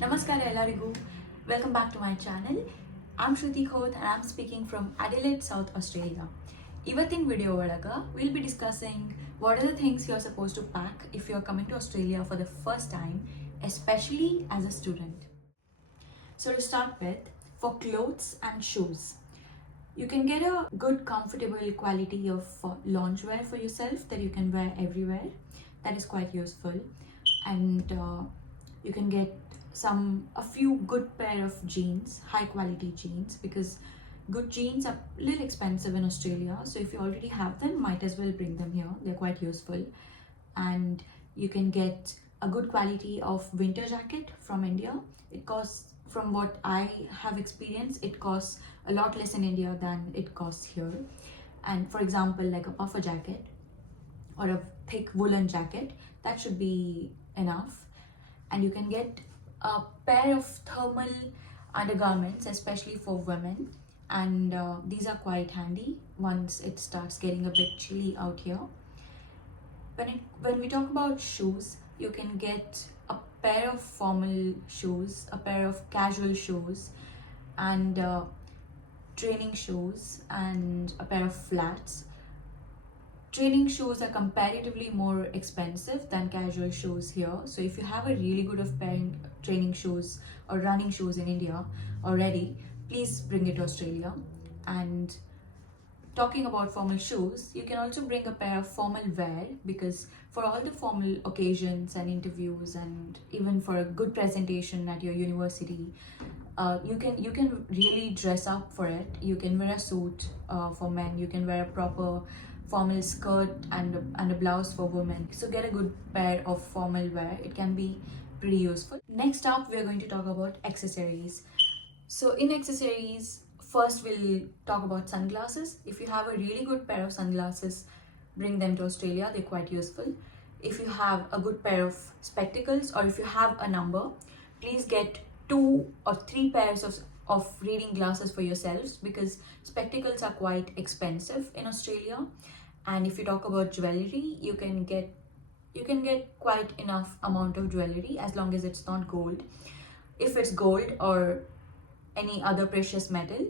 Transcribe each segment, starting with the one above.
Namaskar ellarigu. Welcome back to my channel. I'm Shruti Khoth and I'm speaking from Adelaide, South Australia. Ivathin video olaga we'll be discussing what are the things you're supposed to pack if you're coming to Australia for the first time, especially as a student. So to start with, for clothes and shoes, you can get a good comfortable quality of loungewear for yourself that you can wear everywhere. That is quite useful. And you can get a few good pair of jeans, high quality jeans, because good jeans are a little expensive in Australia. So if you already have them, might as well bring them here. They're quite useful. And you can get a good quality of winter jacket from India. It costs, from what I have experienced, it costs a lot less in India than it costs here. And for example, like a puffer jacket or a thick woolen jacket, that should be enough. And you can get a pair of thermal undergarments, especially for women, and these are quite handy once it starts getting a bit chilly out here. When we talk about shoes, you can get a pair of formal shoes, a pair of casual shoes, and training shoes, and a pair of flats. Training shoes are comparatively more expensive than casual shoes here. So if you have a really good of pairing training shoes or running shoes in India already, please bring it to Australia. And talking about formal shoes, you can also bring a pair of formal wear, because for all the formal occasions and interviews, and even for a good presentation at your university, you can really dress up for it. You can wear a suit for men. You can wear a proper formal skirt and a blouse for women. So get a good pair of formal wear. It can be pretty useful. Next up, we are going to talk about accessories. So in accessories, first we'll talk about sunglasses. If you have a really good pair of sunglasses, bring them to Australia. They're quite useful. If you have a good pair of spectacles, or if you have a number, please get 2 or 3 pairs of reading glasses for yourselves, because spectacles are quite expensive in Australia. And if you talk about jewelry, you can get quite enough amount of jewelry, as long as it's not gold. If it's gold or any other precious metal,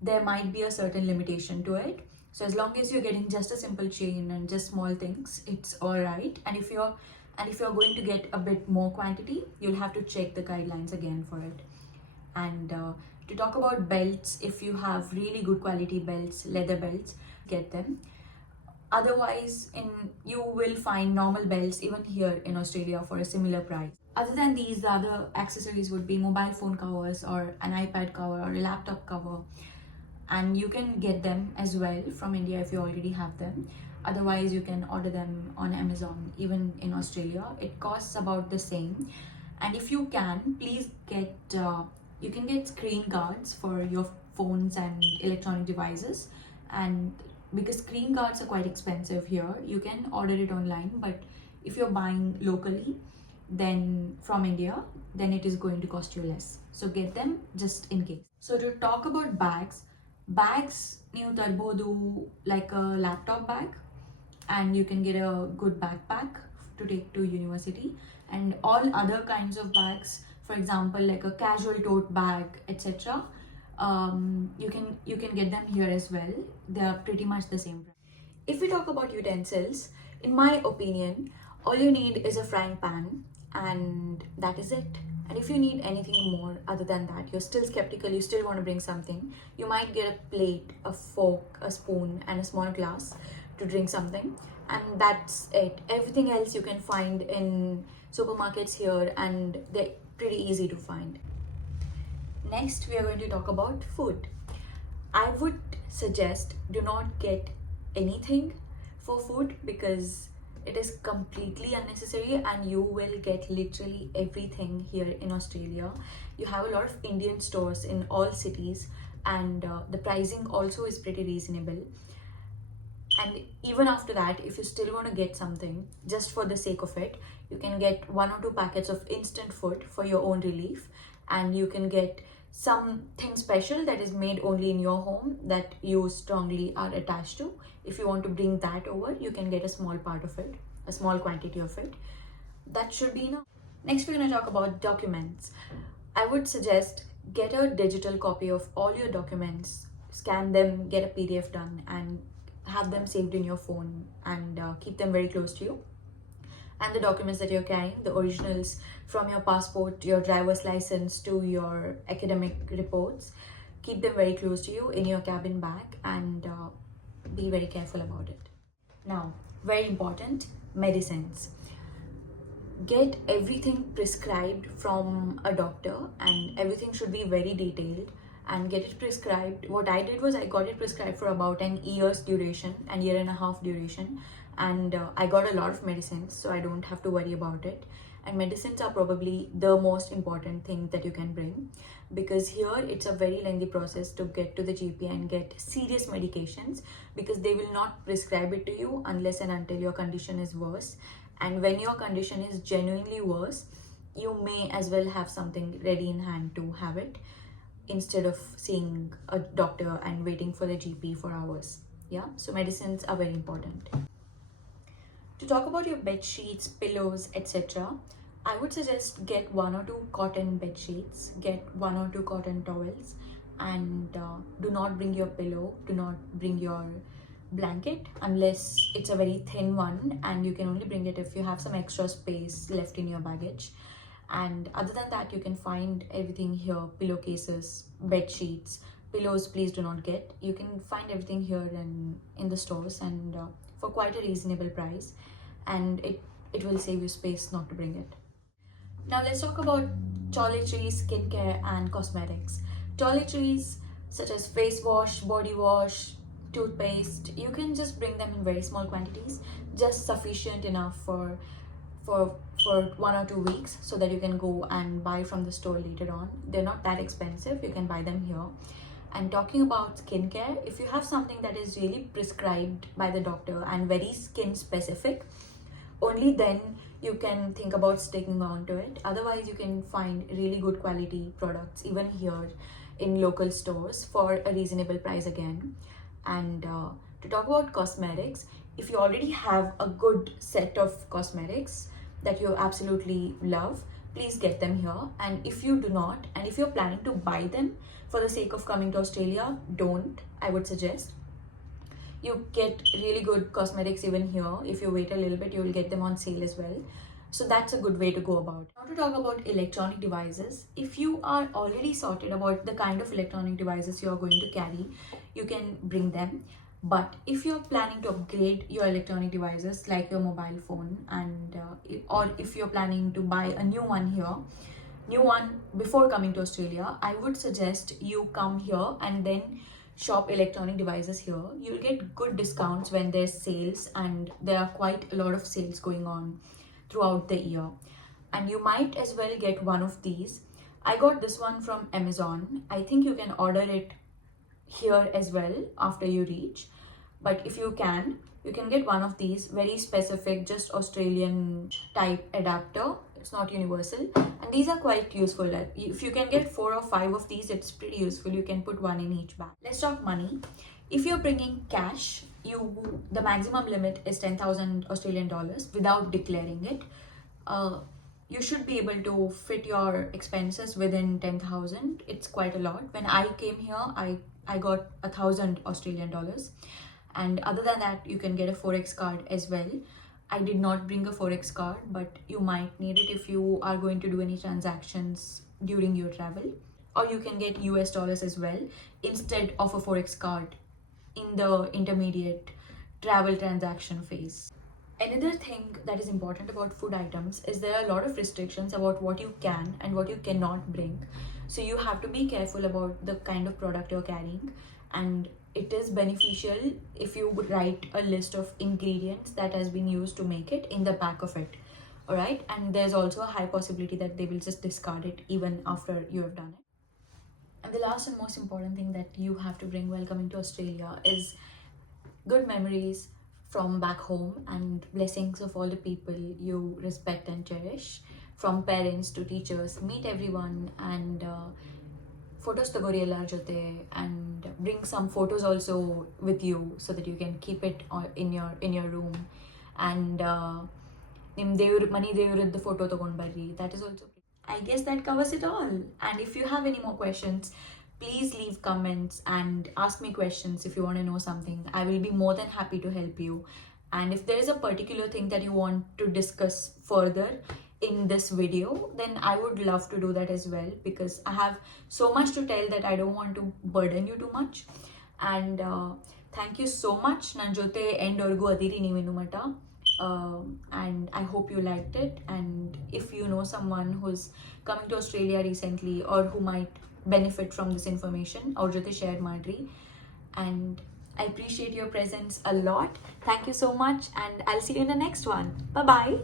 there might be a certain limitation to it. So as long as you're getting just a simple chain and just small things, it's all right. And if you're going to get a bit more quantity, you'll have to check the guidelines again for it. And to talk about belts, if you have really good quality belts, leather belts, get them. Otherwise, you will find normal belts even here in Australia for a similar price. Other than these, the other accessories would be mobile phone covers, or an iPad cover, or a laptop cover. And you can get them as well from India if you already have them. Otherwise, you can order them on Amazon. Even in Australia, it costs about the same. And if you can, please get you can get screen guards for your phones and electronic devices. And because screen guards are quite expensive here, you can order it online. But if you're buying locally, then from India, then it is going to cost you less. So get them just in case. So to talk about bags, ನೀವು ತರಬಹುದು like a laptop bag, and you can get a good backpack to take to university, and all other kinds of bags, for example like a casual tote bag, etc. You can get them here as well. They are pretty much the same price. If we talk about utensils, in my opinion, all you need is a frying pan, and that is it. And if you need anything more other than that, you're still skeptical, you still want to bring something, you might get a plate, a fork, a spoon, and a small glass to drink something, and that's it. Everything else you can find in supermarkets here, and they're pretty easy to find. Next, we are going to talk about food. I would suggest do not get anything for food, because it is completely unnecessary, and you will get literally everything here in Australia. You have a lot of Indian stores in all cities, and the pricing also is pretty reasonable. And even after that, if you still want to get something just for the sake of it, you can get 1 or 2 packets of instant food for your own relief, and you can get something special that is made only in your home that you strongly are attached to. If you want to bring that over, you can get a small part of it, a small quantity of it. That should be enough. Next, we're going to talk about documents. I would suggest get a digital copy of all your documents, scan them, get a PDF done, and have them saved in your phone and keep them very close to you. And the documents that you're carrying, the originals from your passport, your driver's license to your academic reports, keep them very close to you in your cabin bag and be very careful about it. Now, very important, medicines. Get everything prescribed from a doctor, and everything should be very detailed, and get it prescribed. What I did was I got it prescribed for about an year's duration and year and a half duration, and I got a lot of medicines, so I don't have to worry about it. And medicines are probably the most important thing that you can bring, because here it's a very lengthy process to get to the GP and get serious medications, because they will not prescribe it to you unless and until your condition is worse. And when your condition is genuinely worse, you may as well have something ready in hand to have it, instead of seeing a doctor and waiting for the GP for hours. Yeah, so medicines are very important. To talk about your bed sheets, pillows, etc., I would suggest get 1 or 2 cotton bed sheets, get 1 or 2 cotton towels, and do not bring your pillow, do not bring your blanket unless it's a very thin one, and you can only bring it if you have some extra space left in your baggage. And other than that, you can find everything here: pillowcases, bed sheets, pillows please do not get. You can find everything here in the stores, and for quite a reasonable price, and it will save you space not to bring it. Now let's talk about toiletries, skincare and cosmetics. Toiletries such as face wash, body wash, toothpaste, you can just bring them in very small quantities, just sufficient enough for 1 or 2 weeks, so that you can go and buy from the store later on. They're not that expensive, you can buy them here. And talking about skincare, if you have something that is really prescribed by the doctor and very skin specific, only then you can think about sticking on to it. Otherwise, you can find really good quality products even here in local stores for a reasonable price again. And to talk about cosmetics, if you already have a good set of cosmetics that you absolutely love, please get them here. And if you do not, and if you're planning to buy them for the sake of coming to Australia, don't. I would suggest you get really good cosmetics even here. If you wait a little bit, you will get them on sale as well. So that's a good way to go about it. Now to talk about electronic devices, if you are already sorted about the kind of electronic devices you are going to carry, you can bring them. But if you're planning to upgrade your electronic devices like your mobile phone, and or if you're planning to buy a new one before coming to Australia, I would suggest you come here and then shop electronic devices here. You'll get good discounts when there's sales, and there are quite a lot of sales going on throughout the year. And you might as well get one of these. I got this one from Amazon. I think you can order it here as well after you reach, but if you can get one of these very specific, just Australian type adapter. It's not universal, and these are quite useful. If you can get 4 or 5 of these, it's pretty useful. You can put one in each bag. Let's talk money. If you're bringing cash, the maximum limit is 10,000 Australian dollars without declaring it. You should be able to fit your expenses within 10,000. It's quite a lot. When I came here, I got 1,000 Australian dollars. And other than that, you can get a Forex card as well. I did not bring a Forex card, but you might need it if you are going to do any transactions during your travel. Or you can get US dollars as well instead of a Forex card in the intermediate travel transaction phase. Another thing that is important about food items is there are a lot of restrictions about what you can and what you cannot bring. So you have to be careful about the kind of product you're carrying, and it is beneficial if you would write a list of ingredients that has been used to make it in the back of it. All right, and there's also a high possibility that they will just discard it even after you have done it. And the last and most important thing that you have to bring while coming to Australia is good memories from back home and blessings of all the people you respect and cherish, from parents to teachers. Meet everyone and photos tagori ellar jote, and bring some photos also with you so that you can keep it in your room. And ನಿಮ್ಮ ದೇವ್ರ ಮನೆ ದೇವ್ರದ್ದು photo ತೊಗೊಂಡು ಬರ್ರಿ, that is also. I guess that covers it all. And if you have any more questions, please leave comments and ask me questions if you want to know something. I will be more than happy to help you. And if there is a particular thing that you want to discuss further in this video, then I would love to do that as well, because I have so much to tell that I don't want to burden you too much. And thank you so much. Nan jote end orgu adiri ನೀವು ಇನ್ನು ಮಟ್ಟ. And I hope you liked it. And if you know someone who's coming to Australia recently or who might benefit from this information, ಅವ್ರ ಜೊತೆ share ಮಾಡ್ರಿ. And I appreciate your presence a lot. Thank you so much, and I'll see you in the next one. Bye bye.